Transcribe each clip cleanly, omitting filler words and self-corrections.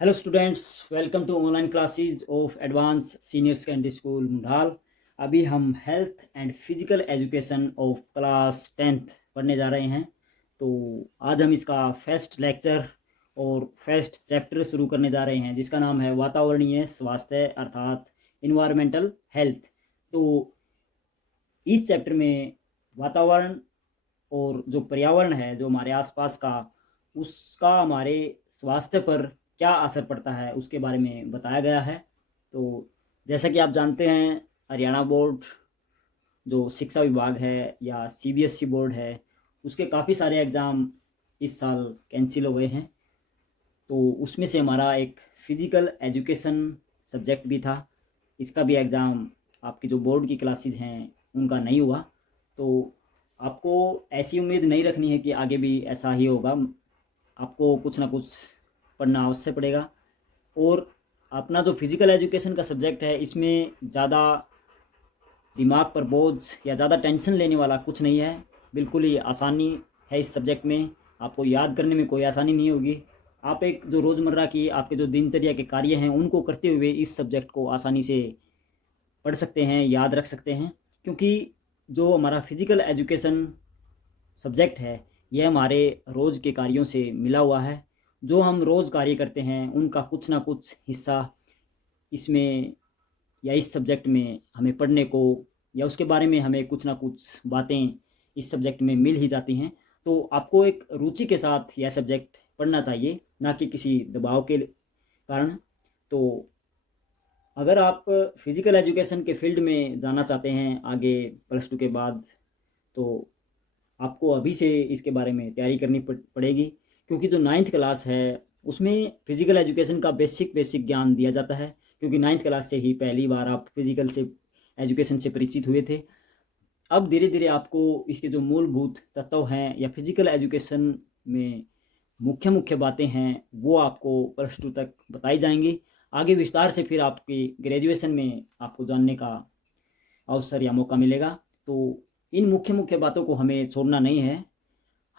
Hello students, welcome to online classes of Advanced Senior Secondary School मुंडाल। अभी हम health and physical education of class 10th पढ़ने जा रहे हैं। तो आज हम इसका फर्स्ट लेक्चर और फर्स्ट चैप्टर शुरू करने जा रहे हैं, जिसका नाम है वातावरणीय स्वास्थ्य अर्थात इन्वायरमेंटल हेल्थ। तो इस चैप्टर में वातावरण और जो पर्यावरण है, जो हमारे आसपास का, उसका हमारे स्वास्थ्य पर क्या असर पड़ता है उसके बारे में बताया गया है। तो जैसा कि आप जानते हैं, हरियाणा बोर्ड जो शिक्षा विभाग है या सीबीएसई बोर्ड है, उसके काफ़ी सारे एग्ज़ाम इस साल कैंसिल हो गए हैं। तो उसमें से हमारा एक फिजिकल एजुकेशन सब्जेक्ट भी था। इसका भी एग्ज़ाम आपकी जो बोर्ड की क्लासेस हैं उनका नहीं हुआ। तो आपको ऐसी उम्मीद नहीं रखनी है कि आगे भी ऐसा ही होगा। आपको कुछ ना कुछ पढ़ना अवश्य पड़ेगा। और अपना जो फिजिकल एजुकेशन का सब्जेक्ट है, इसमें ज़्यादा दिमाग पर बोझ या ज़्यादा टेंशन लेने वाला कुछ नहीं है। बिल्कुल ही आसानी है इस सब्जेक्ट में। आपको याद करने में कोई आसानी नहीं होगी। आप एक जो रोज़मर्रा की आपके जो दिनचर्या के कार्य हैं उनको करते हुए इस सब्जेक्ट को आसानी से पढ़ सकते हैं, याद रख सकते हैं। क्योंकि जो हमारा फिजिकल एजुकेशन सब्जेक्ट है, यह हमारे रोज़ के कार्यों से मिला हुआ है। जो हम रोज़ कार्य करते हैं उनका कुछ ना कुछ हिस्सा इसमें या इस सब्जेक्ट में हमें पढ़ने को, या उसके बारे में हमें कुछ ना कुछ बातें इस सब्जेक्ट में मिल ही जाती हैं। तो आपको एक रुचि के साथ यह सब्जेक्ट पढ़ना चाहिए, ना कि किसी दबाव के कारण। तो अगर आप फिजिकल एजुकेशन के फील्ड में जाना चाहते हैं आगे +2 के बाद, तो आपको अभी से इसके बारे में तैयारी करनी पड़ेगी। क्योंकि जो 9th क्लास है उसमें फिजिकल एजुकेशन का बेसिक बेसिक ज्ञान दिया जाता है। क्योंकि 9th क्लास से ही पहली बार आप फिजिकल से एजुकेशन से परिचित हुए थे। अब धीरे धीरे आपको इसके जो मूलभूत तत्व हैं या फिजिकल एजुकेशन में मुख्य मुख्य बातें हैं वो आपको +2 तक बताई जाएंगी। आगे विस्तार से फिर आपकी ग्रेजुएशन में आपको जानने का अवसर या मौका मिलेगा। तो इन मुख्य मुख्य बातों को हमें छोड़ना नहीं है।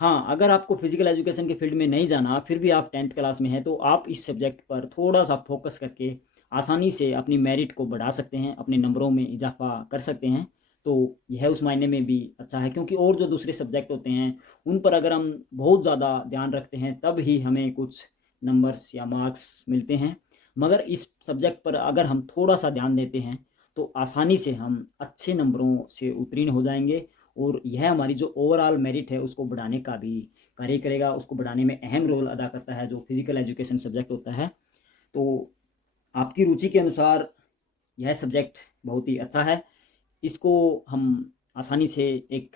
हाँ, अगर आपको फिजिकल एजुकेशन के फील्ड में नहीं जाना, फिर भी आप 10th क्लास में हैं, तो आप इस सब्जेक्ट पर थोड़ा सा फोकस करके आसानी से अपनी मेरिट को बढ़ा सकते हैं, अपने नंबरों में इजाफा कर सकते हैं। तो यह उस मायने में भी अच्छा है। क्योंकि और जो दूसरे सब्जेक्ट होते हैं उन पर अगर हम बहुत ज़्यादा ध्यान रखते हैं तब ही हमें कुछ नंबर्स या मार्क्स मिलते हैं। मगर इस सब्जेक्ट पर अगर हम थोड़ा सा ध्यान देते हैं तो आसानी से हम अच्छे नंबरों से उत्तीर्ण हो जाएंगे। और यह हमारी जो ओवरऑल मेरिट है उसको बढ़ाने का भी कार्य करेगा, उसको बढ़ाने में अहम रोल अदा करता है जो फिजिकल एजुकेशन सब्जेक्ट होता है। तो आपकी रुचि के अनुसार यह सब्जेक्ट बहुत ही अच्छा है। इसको हम आसानी से एक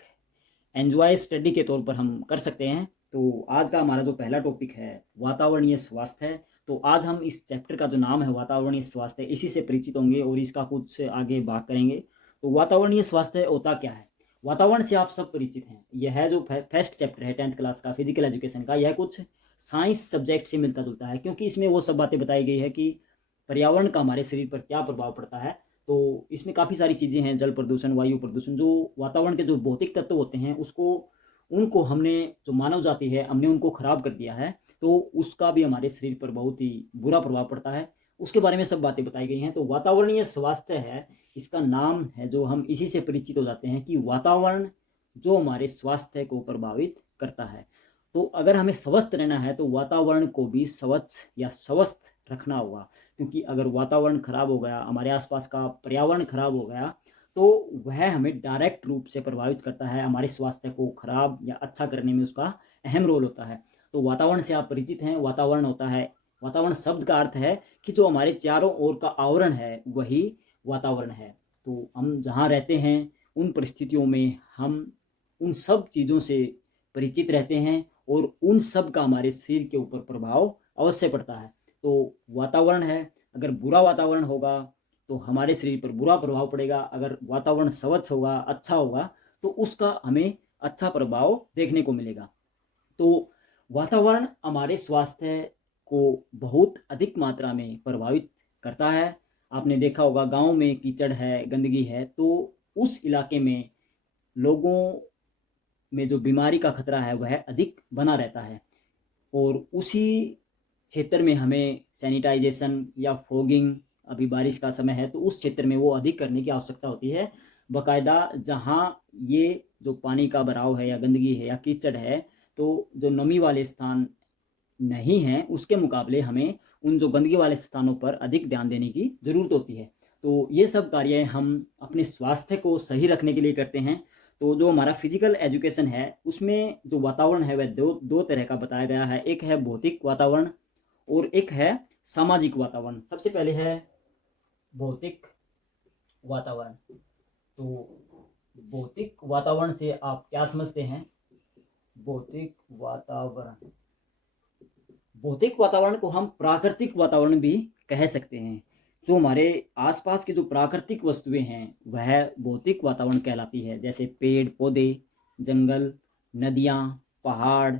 एन्जॉय स्टडी के तौर पर हम कर सकते हैं। तो आज का हमारा जो पहला टॉपिक है वातावरणीय स्वास्थ्य है। तो आज हम इस चैप्टर का जो नाम है वातावरणीय स्वास्थ्य, इसी से परिचित होंगे और इसका कुछ आगे बात करेंगे। तो वातावरणीय स्वास्थ्य होता क्या है? वातावरण से आप सब परिचित हैं। यह है जो फर्स्ट चैप्टर है 10th क्लास का फिजिकल एजुकेशन का, यह कुछ साइंस सब्जेक्ट से मिलता जुलता है। क्योंकि इसमें वो सब बातें बताई गई है कि पर्यावरण का हमारे शरीर पर क्या प्रभाव पड़ता है। तो इसमें काफ़ी सारी चीज़ें हैं, जल प्रदूषण, वायु प्रदूषण, जो वातावरण के जो भौतिक तत्व होते हैं उसको, उनको हमने, जो मानव जाति है, हमने उनको खराब कर दिया है। तो उसका भी हमारे शरीर पर बहुत ही बुरा प्रभाव पड़ता है। उसके बारे में सब बातें बताई गई हैं। तो वातावरणीय स्वास्थ्य है इसका नाम है, जो हम इसी से परिचित हो जाते हैं कि वातावरण जो हमारे स्वास्थ्य को प्रभावित करता है। तो अगर हमें स्वस्थ रहना है तो वातावरण को भी स्वच्छ या स्वस्थ रखना होगा। क्योंकि अगर वातावरण खराब हो गया, हमारे आसपास का पर्यावरण खराब हो गया, तो वह हमें डायरेक्ट रूप से प्रभावित करता है। हमारे स्वास्थ्य को खराब या अच्छा करने में उसका अहम रोल होता है। तो वातावरण से आप परिचित हैं। वातावरण होता है, वातावरण शब्द का अर्थ है कि जो हमारे चारों ओर का आवरण है वही वातावरण है। तो हम जहाँ रहते हैं उन परिस्थितियों में हम उन सब चीज़ों से परिचित रहते हैं और उन सब का हमारे शरीर के ऊपर प्रभाव अवश्य पड़ता है। तो वातावरण है, अगर बुरा वातावरण होगा तो हमारे शरीर पर बुरा प्रभाव पड़ेगा। अगर वातावरण स्वच्छ होगा, अच्छा होगा, तो उसका हमें अच्छा प्रभाव देखने को मिलेगा। तो वातावरण हमारे स्वास्थ्य को बहुत अधिक मात्रा में प्रभावित करता है। आपने देखा होगा गाँव में कीचड़ है, गंदगी है, तो उस इलाके में लोगों में जो बीमारी का खतरा है वह अधिक बना रहता है। और उसी क्षेत्र में हमें सैनिटाइजेशन या फॉगिंग, अभी बारिश का समय है तो उस क्षेत्र में वो अधिक करने की आवश्यकता होती है। बाकायदा जहाँ ये जो पानी का भराव है या गंदगी है या कीचड़ है, तो जो नमी वाले स्थान नहीं हैं उसके मुकाबले हमें उन जो गंदगी वाले स्थानों पर अधिक ध्यान देने की ज़रूरत होती है। तो ये सब कार्य हम अपने स्वास्थ्य को सही रखने के लिए करते हैं। तो जो हमारा फिजिकल एजुकेशन है उसमें जो वातावरण है वह दो दो तरह का बताया गया है। एक है भौतिक वातावरण और एक है सामाजिक वातावरण। सबसे पहले है भौतिक वातावरण। तो भौतिक वातावरण से आप क्या समझते हैं? भौतिक वातावरण, भौतिक वातावरण को हम प्राकृतिक वातावरण भी कह सकते हैं। जो हमारे आसपास की जो प्राकृतिक वस्तुएं हैं वह भौतिक वातावरण कहलाती है, जैसे पेड़ पौधे, जंगल, नदियाँ, पहाड़,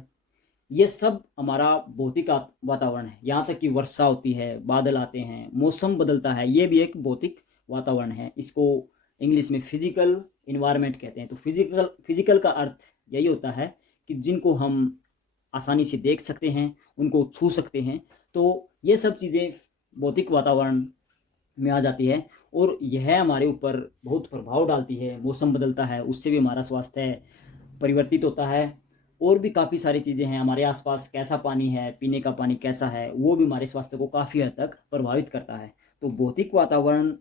ये सब हमारा भौतिक वातावरण है। यहाँ तक कि वर्षा होती है, बादल आते हैं, मौसम बदलता है, ये भी एक भौतिक वातावरण है। इसको इंग्लिश में फिजिकल इन्वायरमेंट कहते हैं। तो फिजिकल का अर्थ यही होता है कि जिनको हम आसानी से देख सकते हैं, उनको छू सकते हैं। तो ये सब चीज़ें भौतिक वातावरण में आ जाती है और यह हमारे ऊपर बहुत प्रभाव डालती है। मौसम बदलता है, उससे भी हमारा स्वास्थ्य परिवर्तित होता है। और भी काफ़ी सारी चीज़ें हैं, हमारे आसपास कैसा पानी है, पीने का पानी कैसा है, वो भी हमारे स्वास्थ्य को काफ़ी हद तक प्रभावित करता है। तो भौतिक वातावरण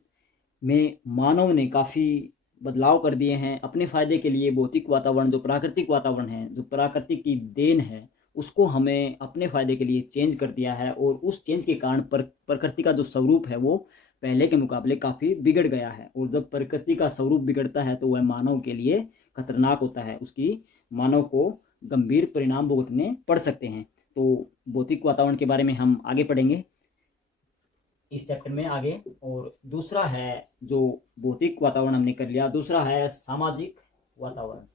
में मानव ने काफ़ी बदलाव कर दिए हैं अपने फ़ायदे के लिए। भौतिक वातावरण जो प्राकृतिक वातावरण है, जो प्रकृति की देन है, उसको हमें अपने फ़ायदे के लिए चेंज कर दिया है और उस चेंज के कारण प्रकृति का जो स्वरूप है वो पहले के मुकाबले काफ़ी बिगड़ गया है। और जब प्रकृति का स्वरूप बिगड़ता है तो वह मानव के लिए खतरनाक होता है, उसकी मानव को गंभीर परिणाम भुगतने पड़ सकते हैं। तो भौतिक वातावरण के बारे में हम आगे पढ़ेंगे इस चैप्टर में आगे। और दूसरा है जो भौतिक वातावरण हमने कर लिया, दूसरा है सामाजिक वातावरण।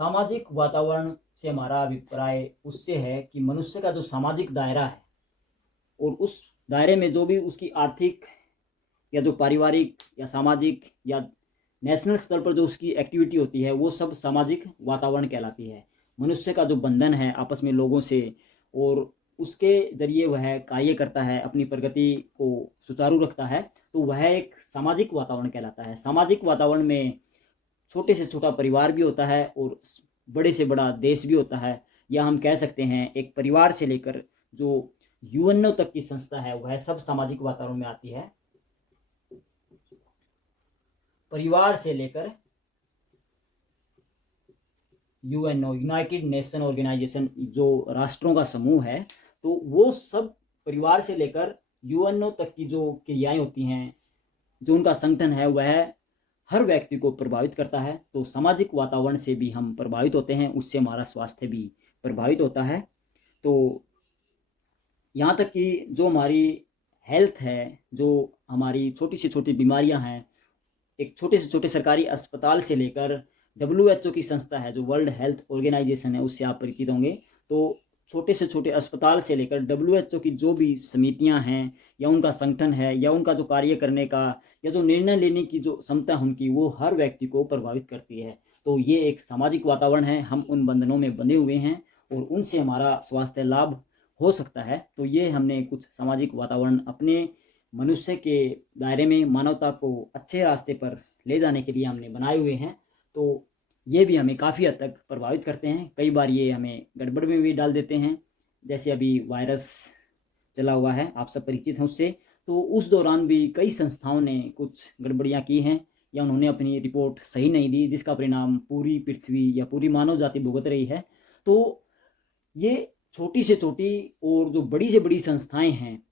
सामाजिक वातावरण से हमारा अभिप्राय उससे है कि मनुष्य का जो सामाजिक दायरा है और उस दायरे में जो भी उसकी आर्थिक या जो पारिवारिक या सामाजिक या नेशनल स्तर पर जो उसकी एक्टिविटी होती है वो सब सामाजिक वातावरण कहलाती है। मनुष्य का जो बंधन है आपस में लोगों से, और उसके जरिए वह कार्य करता है, अपनी प्रगति को सुचारू रखता है, तो वह एक सामाजिक वातावरण कहलाता है। सामाजिक वातावरण में छोटे से छोटा परिवार भी होता है और बड़े से बड़ा देश भी होता है। या हम कह सकते हैं एक परिवार से लेकर जो यूएनओ तक की संस्था है वह सब सामाजिक वातावरण में आती है। परिवार से लेकर यूएनओ, यूनाइटेड नेशन ऑर्गेनाइजेशन, जो राष्ट्रों का समूह है, तो वो सब परिवार से लेकर यूएनओ तक की जो क्रियाएं होती हैं, जो उनका संगठन है, वह हर व्यक्ति को प्रभावित करता है। तो सामाजिक वातावरण से भी हम प्रभावित होते हैं, उससे हमारा स्वास्थ्य भी प्रभावित होता है। तो यहाँ तक कि जो हमारी हेल्थ है, जो हमारी छोटी से छोटी बीमारियाँ हैं, एक छोटे से छोटे सरकारी अस्पताल से लेकर WHO की संस्था है जो वर्ल्ड हेल्थ ऑर्गेनाइजेशन है, उससे आप परिचित होंगे। तो छोटे से छोटे अस्पताल से लेकर WHO की जो भी समितियां हैं या उनका संगठन है या उनका जो कार्य करने का या जो निर्णय लेने की जो क्षमता है उनकी, वो हर व्यक्ति को प्रभावित करती है। तो ये एक सामाजिक वातावरण है, हम उन बंधनों में बंधे हुए हैं और उनसे हमारा स्वास्थ्य लाभ हो सकता है। तो ये हमने कुछ सामाजिक वातावरण अपने मनुष्य के दायरे में मानवता को अच्छे रास्ते पर ले जाने के लिए हमने बनाए हुए हैं। तो ये भी हमें काफ़ी हद तक प्रभावित करते हैं। कई बार ये हमें गड़बड़ में भी डाल देते हैं, जैसे अभी वायरस चला हुआ है, आप सब परिचित हैं उससे। तो उस दौरान भी कई संस्थाओं ने कुछ गड़बड़ियाँ की हैं या उन्होंने अपनी रिपोर्ट सही नहीं दी, जिसका परिणाम पूरी पृथ्वी या पूरी मानव जाति भुगत रही है। तो ये छोटी से छोटी और जो बड़ी से बड़ी संस्थाएं हैं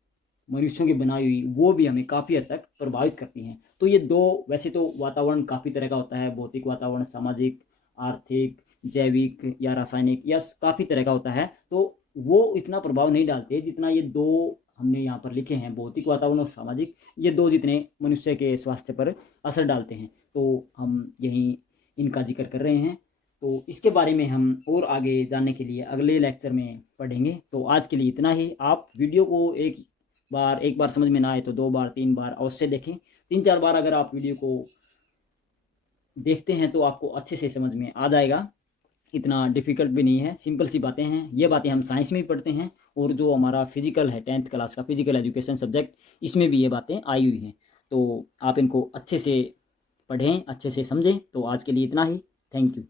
मनुष्यों की बनाई हुई, वो भी हमें काफ़ी हद तक प्रभावित करती हैं। तो ये दो, वैसे तो वातावरण काफ़ी तरह का होता है, भौतिक वातावरण, सामाजिक, आर्थिक, जैविक या रासायनिक, या काफ़ी तरह का होता है। तो वो इतना प्रभाव नहीं डालते जितना ये दो हमने यहाँ पर लिखे हैं, भौतिक वातावरण और सामाजिक, ये दो जितने मनुष्य के स्वास्थ्य पर असर डालते हैं। तो हम यहीं इनका जिक्र कर रहे हैं। तो इसके बारे में हम और आगे जानने के लिए अगले लेक्चर में पढ़ेंगे। तो आज के लिए इतना ही। आप वीडियो को एक बार समझ में ना आए तो 2 बार 3 बार अवश्य देखें। 3-4 बार अगर आप वीडियो को देखते हैं तो आपको अच्छे से समझ में आ जाएगा। इतना डिफ़िकल्ट भी नहीं है, सिंपल सी बातें हैं। ये बातें हम साइंस में भी पढ़ते हैं और जो हमारा फिजिकल है 10th क्लास का फिजिकल एजुकेशन सब्जेक्ट, इसमें भी ये बातें आई हुई हैं। तो आप इनको अच्छे से पढ़ें, अच्छे से समझें। तो आज के लिए इतना ही। Thank you.